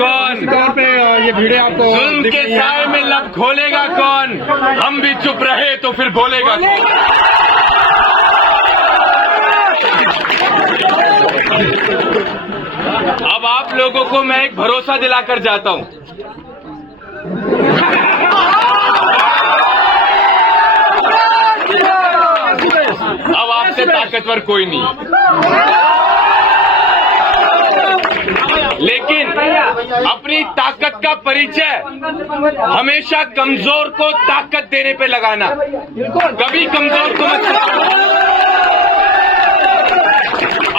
कौन? पे ये वीडियो आपको जुल्म के साए में लब खोलेगा कौन? हम भी चुप रहे तो फिर बोलेगा कौन? अब आप लोगों को मैं एक भरोसा दिलाकर जाता हूं। अब आपसे ताकतवर कोई नहीं, लेकिन अपनी ताकत का परिचय हमेशा कमजोर को ताकत देने पे लगाना, कभी कमजोर को मत सिखाना।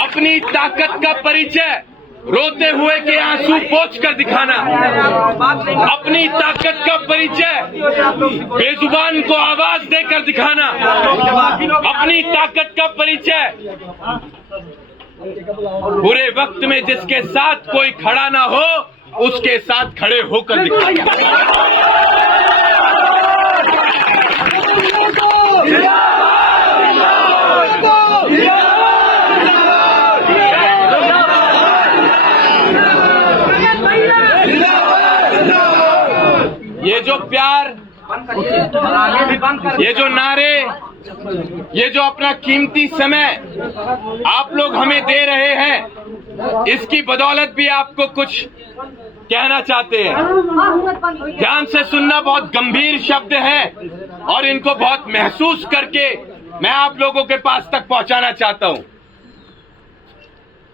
अपनी ताकत का परिचय रोते हुए के आंसू पोंछ कर दिखाना, अपनी ताकत का परिचय बेजुबान को आवाज देकर दिखाना, अपनी ताकत का परिचय बुरे वक्त में जिसके साथ कोई खड़ा ना हो उसके साथ खड़े होकर दिखाना। ये जो प्यार, ये जो नारे, ये जो अपना कीमती समय आप लोग हमें दे रहे हैं, इसकी बदौलत भी आपको कुछ कहना चाहते हैं। ध्यान से सुनना, बहुत गंभीर शब्द हैं और इनको बहुत महसूस करके मैं आप लोगों के पास तक पहुंचाना चाहता हूं।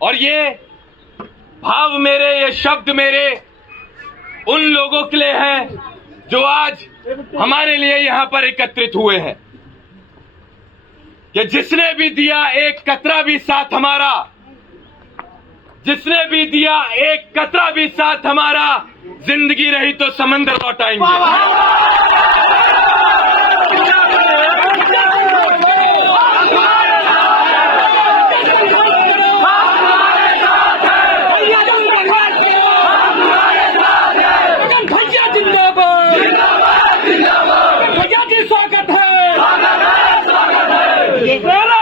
और ये भाव मेरे, ये शब्द मेरे उन लोगों के लिए हैं जो आज हमारे लिए यहां पर एकत्रित हुए हैं, कि जिसने भी दिया एक कतरा भी साथ हमारा, जिसने भी दिया एक कतरा भी साथ हमारा, जिंदगी रही तो समंदर लौटाएंगे।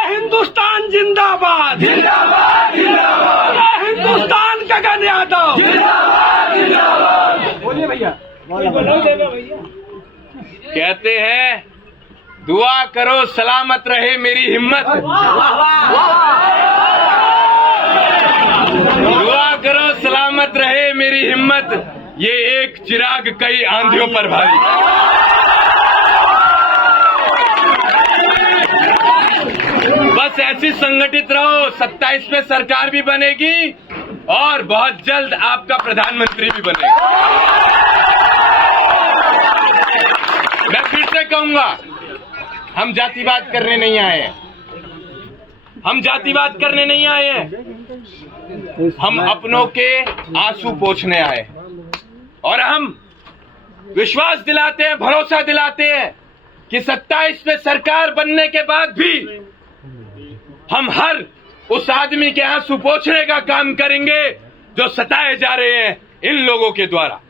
हिंदुस्तान जिंदाबाद, जिंदाबाद, जिंदाबाद। हिंदुस्तान गगन यादव, जिंदाबाद, जिंदाबाद। बोलिए भैया, कहते हैं दुआ करो सलामत रहे मेरी हिम्मत, दुआ करो सलामत रहे मेरी हिम्मत, ये एक चिराग कई आंधियों पर भारी। बस ऐसी संगठित रहो, 27 में सरकार भी बनेगी और बहुत जल्द आपका प्रधानमंत्री भी बनेगा। मैं फिर से कहूंगा, हम जातिवाद करने नहीं आए हैं, हम जातिवाद करने नहीं आए हैं, हम अपनों के आंसू पोंछने आए हैं। और हम विश्वास दिलाते हैं, भरोसा दिलाते हैं कि 27 में सरकार बनने के बाद भी हम हर उस आदमी के आंसू पोंछने का काम करेंगे जो सताए जा रहे हैं इन लोगों के द्वारा।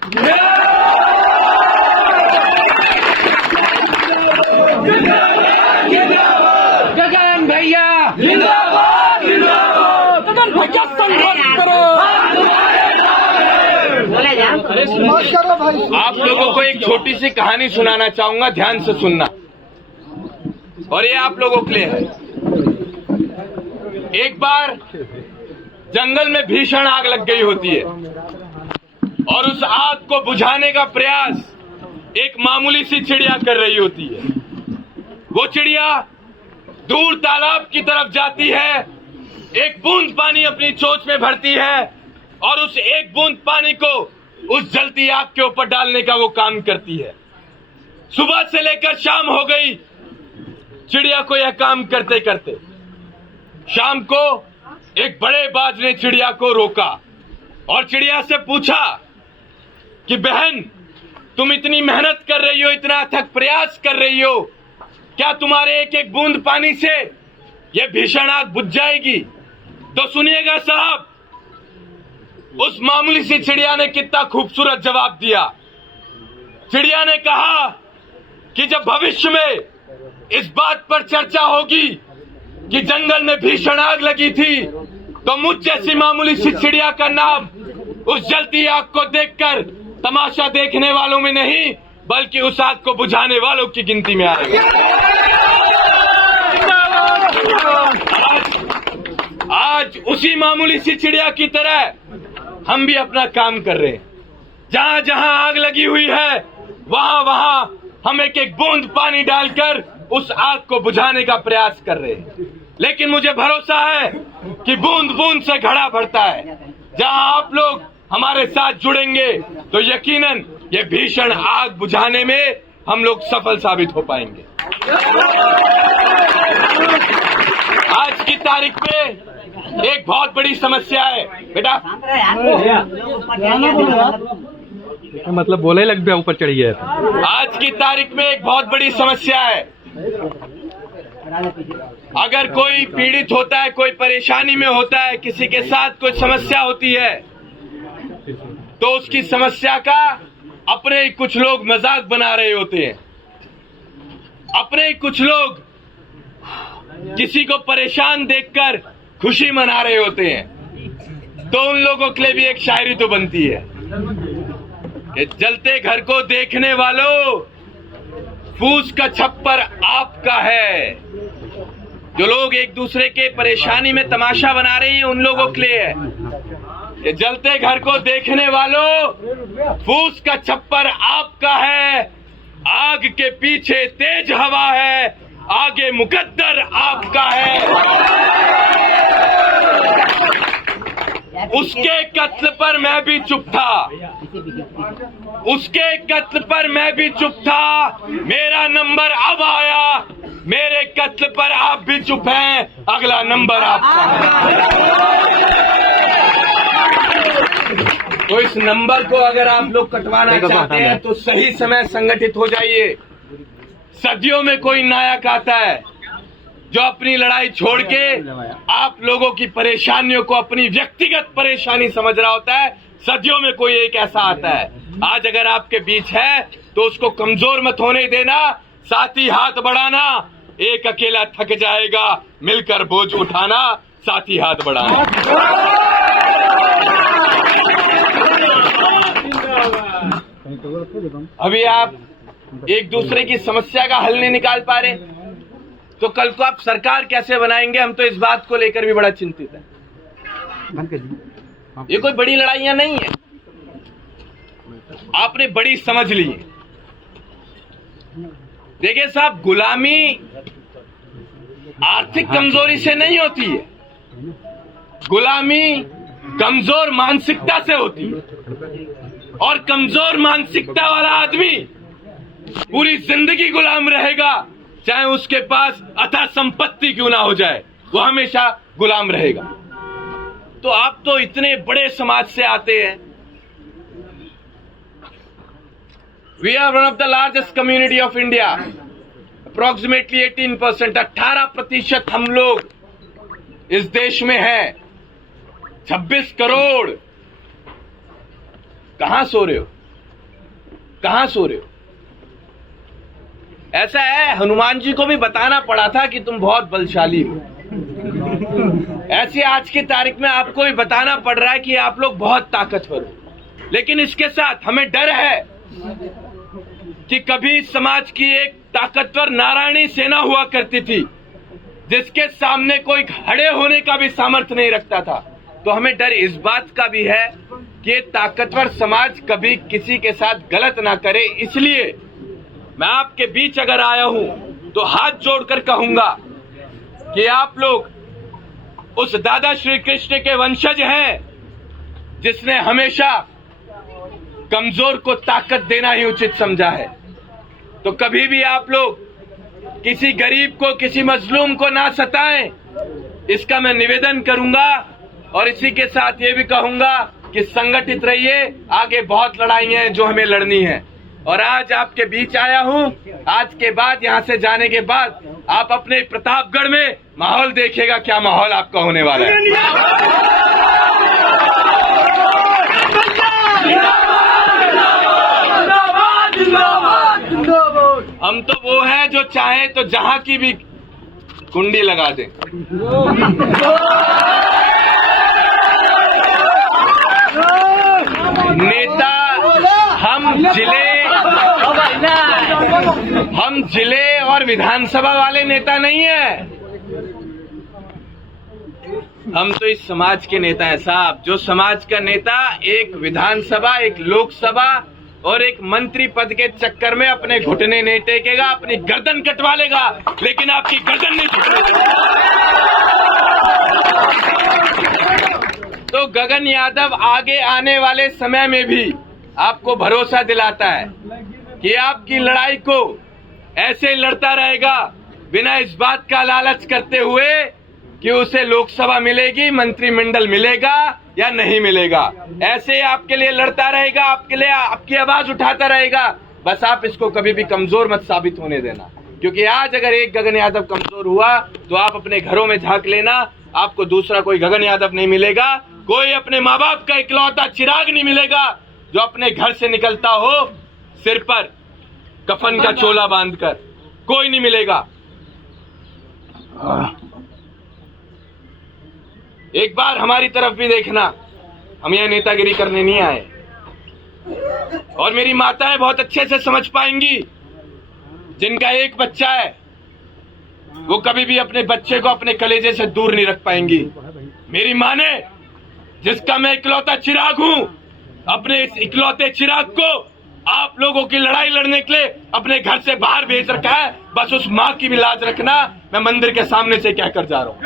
गगन भैया जिंदाबाद, जिंदाबाद। गगन भैया संघर्ष करो। आप लोगों को एक छोटी सी कहानी सुनाना चाहूंगा, ध्यान से सुनना, और ये आप लोगों के लिए है। एक बार जंगल में भीषण आग लग गई होती है और उस आग को बुझाने का प्रयास एक मामूली सी चिड़िया कर रही होती है। वो चिड़िया दूर तालाब की तरफ जाती है, एक बूंद पानी अपनी चोंच में भरती है और उस एक बूंद पानी को उस जलती आग के ऊपर डालने का वो काम करती है। सुबह से लेकर शाम हो गई चिड़िया को यह काम करते करते। शाम को एक बड़े बाज ने चिड़िया को रोका और चिड़िया से पूछा कि बहन, तुम इतनी मेहनत कर रही हो, इतना अथक प्रयास कर रही हो, क्या तुम्हारे एक एक बूंद पानी से यह भीषण आग बुझ जाएगी? तो सुनिएगा साहब, उस मामूली सी चिड़िया ने कितना खूबसूरत जवाब दिया। चिड़िया ने कहा कि जब भविष्य में इस बात पर चर्चा होगी कि जंगल में भीषण आग लगी थी, तो मुझ जैसी मामूली सी चिड़िया का नाम उस जलती आग को देखकर तमाशा देखने वालों में नहीं बल्कि उस आग को बुझाने वालों की गिनती में आएगा। आज उसी मामूली सी चिड़िया की तरह हम भी अपना काम कर रहे हैं। जहां जहां आग लगी हुई है वहां वहां हम एक एक बूंद पानी डालकर उस आग को बुझाने का प्रयास कर रहे हैं। लेकिन मुझे भरोसा है कि बूंद बूंद से घड़ा भरता है। जहां आप लोग हमारे साथ जुड़ेंगे तो यकीनन ये भीषण आग बुझाने में हम लोग सफल साबित हो पाएंगे। आज की तारीख में एक बहुत बड़ी समस्या है बेटा। मतलब बोले लग गया, ऊपर चढ़ गया। आज की तारीख में एक बहुत बड़ी समस्या है। अगर कोई पीड़ित होता है, कोई परेशानी में होता है, किसी के साथ कोई समस्या होती है तो उसकी समस्या का अपने ही कुछ लोग मजाक बना रहे होते हैं। अपने ही कुछ लोग किसी को परेशान देखकर खुशी मना रहे होते हैं। तो उन लोगों के लिए भी एक शायरी तो बनती है कि जलते घर को देखने वालों फूस का छप्पर आपका है। जो लोग एक दूसरे के परेशानी में तमाशा बना रहे हैं उन लोगों के लिए है कि जलते घर को देखने वालों फूस का छप्पर आपका है। आग के पीछे तेज हवा है, आगे मुकद्दर आपका है। उसके कत्ल पर मैं भी चुप था, उसके कत्ल पर मैं भी चुप था। मेरा नंबर अब आया, मेरे कत्ल पर आप भी चुप हैं, अगला नंबर आपका है। तो इस नंबर को अगर आप लोग कटवाना चाहते हैं तो सही समय संगठित हो जाइए। सदियों में कोई नायक आता है जो अपनी लड़ाई छोड़ के आप लोगों की परेशानियों को अपनी व्यक्तिगत परेशानी समझ रहा होता है। सदियों में कोई एक ऐसा आता है। आज अगर आपके बीच है तो उसको कमजोर मत होने देना, साथ ही हाथ बढ़ाना। एक अकेला थक जाएगा, मिलकर बोझ उठाना, साथ ही हाथ बढ़ाना। अभी आप एक दूसरे की समस्या का हल नहीं निकाल पा रहे तो कल को आप सरकार कैसे बनाएंगे? हम तो इस बात को लेकर भी बड़ा चिंतित हैं। ये कोई बड़ी लड़ाइयां नहीं है, आपने बड़ी समझ ली है। देखिए साहब, गुलामी आर्थिक कमजोरी से नहीं होती है, गुलामी कमजोर मानसिकता से होती है। और कमजोर मानसिकता वाला आदमी पूरी जिंदगी गुलाम रहेगा, चाहे उसके पास अथाह संपत्ति क्यों ना हो जाए, वो हमेशा गुलाम रहेगा। तो आप तो इतने बड़े समाज से आते हैं। We are one of the largest community of India, approximately 18%, 18% हम लोग इस देश में हैं। 26 करोड़। कहां सो रहे हो, कहां सो रहे हो? ऐसा है, हनुमान जी को भी बताना पड़ा था कि तुम बहुत बलशाली हो। ऐसे आज की तारीख में आपको भी बताना पड़ रहा है कि आप लोग बहुत ताकतवर हो। लेकिन इसके साथ हमें डर है कि कभी समाज की एक ताकतवर नारायणी सेना हुआ करती थी जिसके सामने कोई खड़े होने का भी सामर्थ्य नहीं रखता था। तो हमें डर इस बात का भी है कि ताकतवर समाज कभी किसी के साथ गलत ना करे। इसलिए मैं आपके बीच अगर आया हूं तो हाथ जोड़कर कहूंगा कि आप लोग उस दादा श्री कृष्ण के वंशज हैं जिसने हमेशा कमजोर को ताकत देना ही उचित समझा है। तो कभी भी आप लोग किसी गरीब को, किसी मजलूम को ना सताएं, इसका मैं निवेदन करूंगा। और इसी के साथ ये भी कहूंगा कि संगठित रहिए, आगे बहुत लड़ाइयां हैं जो हमें लड़नी है। और आज आपके बीच आया हूं, आज के बाद, यहां से जाने के बाद आप अपने प्रतापगढ़ में माहौल देखिएगा, क्या माहौल आपका होने वाला है। हम तो वो हैं जो चाहे तो जहां की भी कुंडी लगा दें। नेता हम जिले और विधानसभा वाले नेता नहीं है। हम तो इस समाज के नेता हैं साहब। जो समाज का नेता एक विधानसभा, एक लोकसभा और एक मंत्री पद के चक्कर में अपने घुटने नहीं टेकेगा, अपनी गर्दन कटवा लेगा, लेकिन आपकी गर्दन नहीं टूटने देगा। तो गगन यादव आगे आने वाले समय में भी आपको भरोसा दिलाता है कि आपकी लड़ाई को ऐसे लड़ता रहेगा, बिना इस बात का लालच करते हुए कि उसे लोकसभा मिलेगी, मंत्रिमंडल मिलेगा या नहीं मिलेगा। ऐसे आपके लिए लड़ता रहेगा, आपके लिए आपकी आवाज उठाता रहेगा। बस आप इसको कभी भी कमजोर मत साबित होने देना, क्योंकि आज अगर एक गगन यादव कमजोर हुआ तो आप अपने घरों में झांक लेना, आपको दूसरा कोई गगन यादव नहीं मिलेगा। कोई अपने माँ बाप का इकलौता चिराग नहीं मिलेगा जो अपने घर से निकलता हो सिर पर कफन का चोला बांधकर, कोई नहीं मिलेगा। एक बार हमारी तरफ भी देखना, हम यह नेतागिरी करने नहीं आए। और मेरी माताएं बहुत अच्छे से समझ पाएंगी, जिनका एक बच्चा है वो कभी भी अपने बच्चे को अपने कलेजे से दूर नहीं रख पाएंगी। मेरी माँ ने, जिसका मैं इकलौता चिराग हूं, अपने इस इकलौते चिराग को आप लोगों की लड़ाई लड़ने के लिए अपने घर से बाहर भेज रखा है। बस उस माँ की भी लाज रखना, मैं मंदिर के सामने से कहकर जा रहा हूं।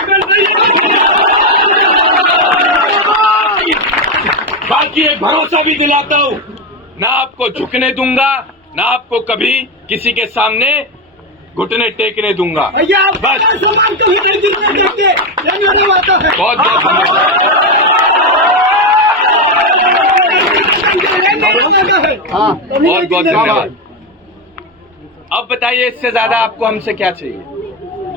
बाकी एक भरोसा भी दिलाता हूं, ना आपको झुकने दूंगा, ना आपको कभी किसी के सामने घुटने टेकने दूंगा। बस बहुत बहुत धन्यवाद। अब बताइए इससे ज्यादा आपको हमसे क्या चाहिए?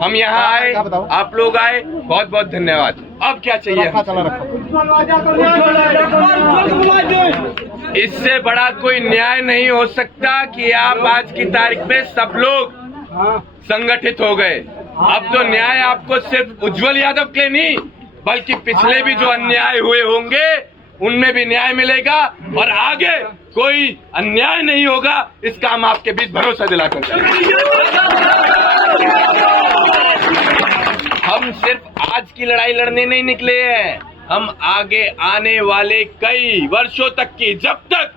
हम यहाँ आए, आप लोग आए, बहुत बहुत धन्यवाद। अब क्या चाहिए? इससे बड़ा कोई न्याय नहीं हो सकता कि आप आज की तारीख में सब लोग संगठित हो गए। अब तो न्याय आपको सिर्फ उज्जवल यादव के नहीं, बल्कि पिछले भी जो अन्याय हुए होंगे उनमें भी न्याय मिलेगा, और आगे कोई अन्याय नहीं होगा, इसका हम आपके बीच भरोसा दिलाकर हम सिर्फ आज की लड़ाई लड़ने नहीं निकले हैं, हम आगे आने वाले कई वर्षों तक की, जब तक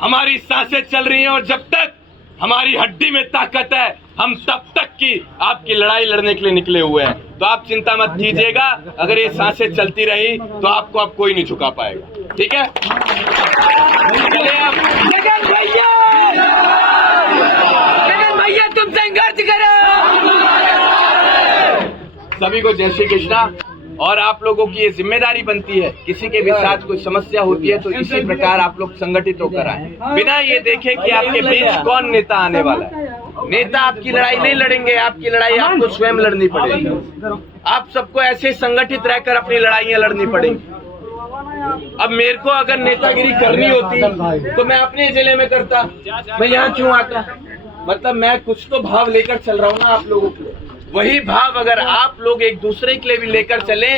हमारी सांसें चल रही हैं और जब तक हमारी हड्डी में ताकत है, हम तब तक की आपकी लड़ाई लड़ने के लिए निकले हुए हैं। तो आप चिंता मत कीजिएगा, अगर ये सांसें चलती रही तो आपको अब कोई नहीं झुका पाएगा। ठीक है? गगन भैया तुम संघर्ष करो। सभी को जय श्री कृष्णा। और आप लोगों की ये जिम्मेदारी बनती है, किसी के भी साथ कोई समस्या होती है तो इसी प्रकार आप लोग संगठित होकर आए, बिना ये देखे कि आपके बीच कौन नेता आने वाला है। नेता आपकी लड़ाई नहीं लड़ेंगे, आपकी लड़ाई आपको स्वयं लड़नी पड़ेगी। आप सबको ऐसे संगठित रहकर अपनी लड़ाइयां लड़नी पड़ेंगी। अब मेरे को अगर नेतागिरी करनी होती तो मैं अपने जिले में करता, मैं यहाँ क्यों आता? मतलब मैं कुछ तो भाव लेकर चल रहा हूँ ना आप लोगों के। वही भाव अगर आप लोग एक दूसरे के लिए भी लेकर चले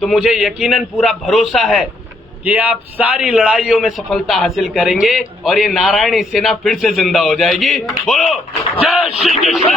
तो मुझे यकीनन पूरा भरोसा है कि आप सारी लड़ाइयों में सफलता हासिल करेंगे और ये नारायणी सेना फिर से जिंदा हो जाएगी। बोलो जय श्री कृष्ण।